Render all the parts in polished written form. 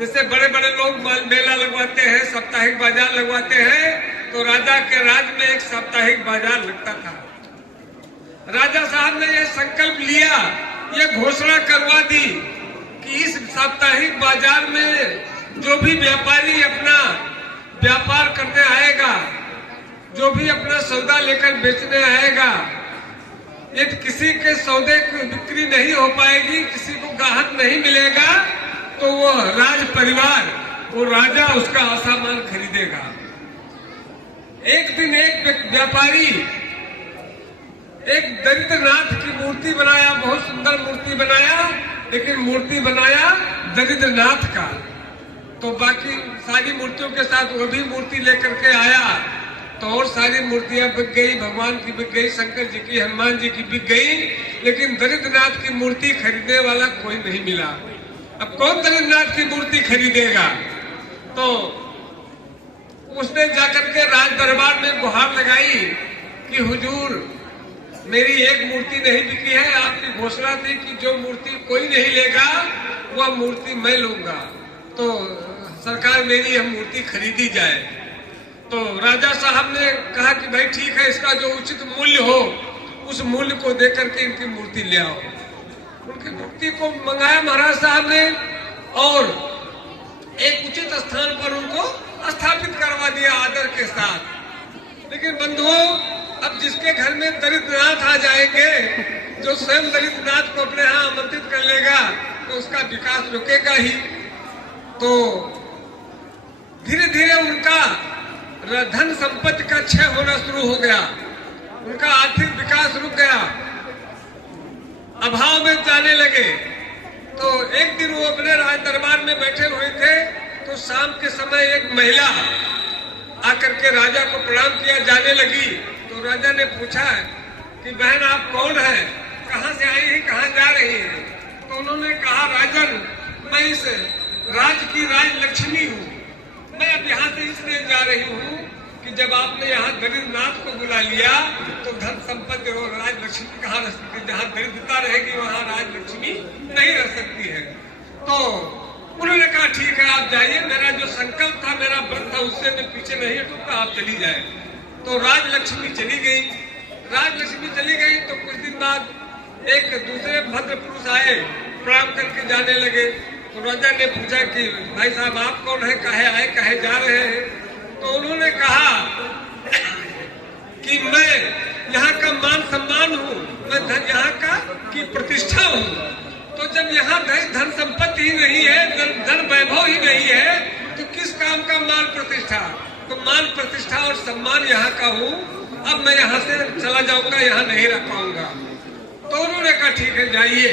जैसे बड़े बड़े लोग मेला लगवाते हैं, साप्ताहिक बाजार लगवाते हैं, तो राजा के राज में एक साप्ताहिक बाजार लगता था। राजा साहब ने यह संकल्प लिया, यह घोषणा करवा दी कि इस साप्ताहिक बाजार में जो भी व्यापारी अपना व्यापार करने आएगा, जो भी अपना सौदा लेकर बेचने आएगा, यदि किसी के सौदे की बिक्री नहीं हो पाएगी, किसी को ग्राहक नहीं मिलेगा, तो वो राज परिवार, वो राजा उसका सामान खरीदेगा। एक दिन एक व्यापारी एक दरिद्रनाथ की मूर्ति बनाया, बहुत सुंदर मूर्ति बनाया, लेकिन मूर्ति बनाया दरिद्रनाथ का। तो बाकी सारी मूर्तियों के साथ वो भी मूर्ति लेकर के आया, तो और सारी मूर्तियां बिक गई, भगवान की बिक गई, शंकर जी की, हनुमान जी की बिक गई, लेकिन दरिद्रनाथ की मूर्ति खरीदने वाला कोई नहीं मिला। अब कौन दरिद्रनाथ की मूर्ति खरीदेगा? तो उसने जाकर के राज दरबार में गुहार लगाई कि हुजूर, मेरी एक मूर्ति नहीं बिकी है, आपकी घोषणा थी कि जो मूर्ति कोई नहीं लेगा वह मूर्ति मैं लूंगा, तो सरकार मेरी यह मूर्ति खरीदी जाए। तो राजा साहब ने कहा कि भाई ठीक है, इसका जो उचित मूल्य हो उस मूल्य को देकर के इनकी मूर्ति ले आओ। उनकी मूर्ति को मंगाया महाराज साहब ने और एक उचित स्थान पर उनको स्थापित करवा दिया आदर के साथ। लेकिन बंधुओं, अब जिसके घर में दरिद्रनाथ आ जाएंगे, जो स्वयं दरिद्रनाथ को अपने यहाँ आमंत्रित कर लेगा, तो उसका विकास रुकेगा ही। तो धीरे धीरे उनका धन संपत्ति का क्षय होना शुरू हो गया, उनका आर्थिक विकास रुक गया, अभाव में जाने लगे। तो एक दिन वो अपने राज दरबार में बैठे हुए थे, तो शाम के समय एक महिला आकर के राजा को प्रणाम किया जाने लगी। तो राजा ने पूछा कि बहन आप कौन है, कहाँ से आई है, कहाँ जा रही है? तो उन्होंने कहा, राजन, मैं इस राज की राजलक्ष्मी हूँ, मैं अब यहाँ से इसलिए जा रही हूँ कि जब आपने यहाँ दरिद्रनाथ को बुला लिया तो धन संपत्ति और राजलक्ष्मी कहाँ रह सकती? जहाँ दरिद्रता रहेगी वहाँ राजलक्ष्मी नहीं रह सकती है। तो उन्होंने कहा ठीक है आप जाइए, मेरा जो संकल्प था, मेरा व्रत था, उससे मैं पीछे नहीं हटूंगा, आप चली जाए। तो राजलक्ष्मी चली गई। राजलक्ष्मी चली गई तो कुछ दिन बाद एक दूसरे भद्र पुरुष आए, प्रणाम करके जाने लगे। तो राजा ने पूछा कि भाई साहब आप कौन है, काहे आए, काहे जा रहे हैं? तो उन्होंने कहा कि मैं यहाँ का मान सम्मान हूँ, मैं यहाँ का की प्रतिष्ठा हूँ। तो जब यहाँ धन संपत्ति ही नहीं है, धन वैभव ही नहीं है, तो किस काम का मान प्रतिष्ठा? तो मान प्रतिष्ठा और सम्मान यहाँ का हूँ, अब मैं यहाँ से चला जाऊंगा, यहाँ नहीं रह पाऊंगा। तो उन्होंने कहा ठीक है जाइए,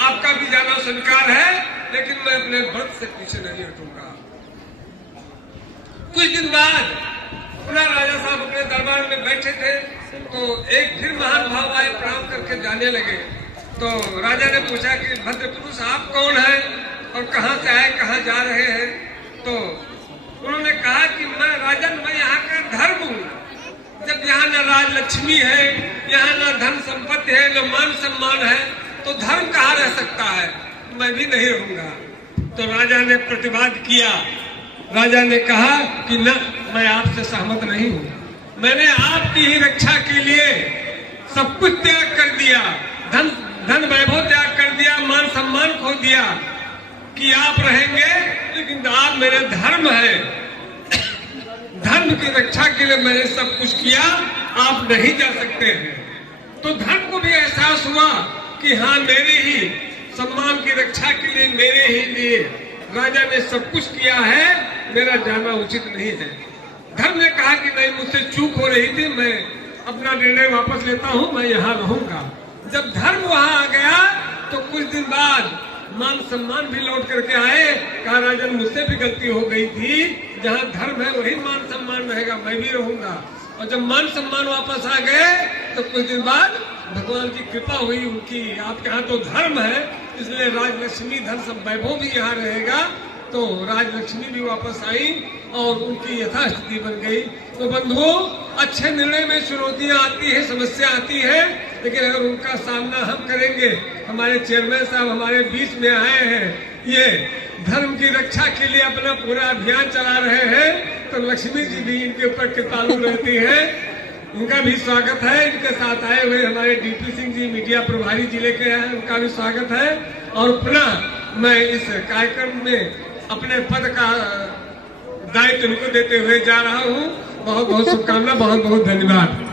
आपका भी जाना स्वीकार है, लेकिन मैं अपने व्रत से पीछे नहीं हटूंगा। कुछ दिन बाद पुनः राजा साहब अपने दरबार में बैठे थे, तो एक फिर महान भाव आए, प्रणाम करके जाने लगे। तो राजा ने पूछा कि भद्र पुरुष आप कौन है और कहाँ से आए, कहाँ जा रहे हैं? तो उन्होंने कहा कि मैं राजन, मैं यहाँ का धर्म हूँ। जब यहाँ न राजलक्ष्मी है, यहाँ न धन संपत्ति है, न मान सम्मान है, तो धर्म कहाँ रह सकता है? मैं भी नहीं रहूंगा। तो राजा ने प्रतिवाद किया। राजा ने कहा कि न, मैं आपसे सहमत नहीं हूँ। मैंने आपकी ही रक्षा के लिए सब कुछ त्याग कर दिया, धन वैभव त्याग कर दिया, मान सम्मान खो दिया कि आप रहेंगे, लेकिन आप मेरे धर्म है, धर्म की रक्षा के लिए मैंने सब कुछ किया, आप नहीं जा सकते हैं। तो धर्म को भी एहसास हुआ कि हाँ, मेरे ही सम्मान की रक्षा के लिए, मेरे ही लिए राजा ने सब कुछ किया है, मेरा जाना उचित नहीं है। धर्म ने कहा कि नहीं, मुझसे चूक हो रही थी, मैं अपना निर्णय वापस लेता हूँ, मैं यहाँ रहूंगा। जब धर्म वहाँ आ गया तो कुछ दिन बाद मान सम्मान भी लौट करके आए। कहा राजन, मुझसे भी गलती हो गई थी, जहाँ धर्म है वही मान सम्मान रहेगा, मैं भी रहूंगा। और जब मान सम्मान वापस आ गए तो कुछ दिन बाद भगवान की कृपा हुई उनकी, आपके यहाँ तो धर्म है, इसलिए राजलक्ष्मी धन सब वैभव भी यहाँ रहेगा। तो राजलक्ष्मी भी वापस आई और उनकी यथास्थिति बन गई। तो बंधुओं, अच्छे निर्णय में चुनौतियां आती है, समस्या आती है, लेकिन अगर उनका सामना हम करेंगे, हमारे चेयरमैन साहब हमारे बीच में आए हैं, ये धर्म की रक्षा के लिए अपना पूरा अभियान चला रहे हैं, तो लक्ष्मी जी भी इनके ऊपर कृपालु रहती है। उनका भी स्वागत है। इनके साथ आए हुए हमारे डीपी सिंह जी मीडिया प्रभारी जिले के हैं, उनका भी स्वागत है। और पुनः मैं इस कार्यक्रम में अपने पद का दायित्व इनको देते हुए जा रहा हूँ। बहुत बहुत शुभकामना, बहुत बहुत धन्यवाद।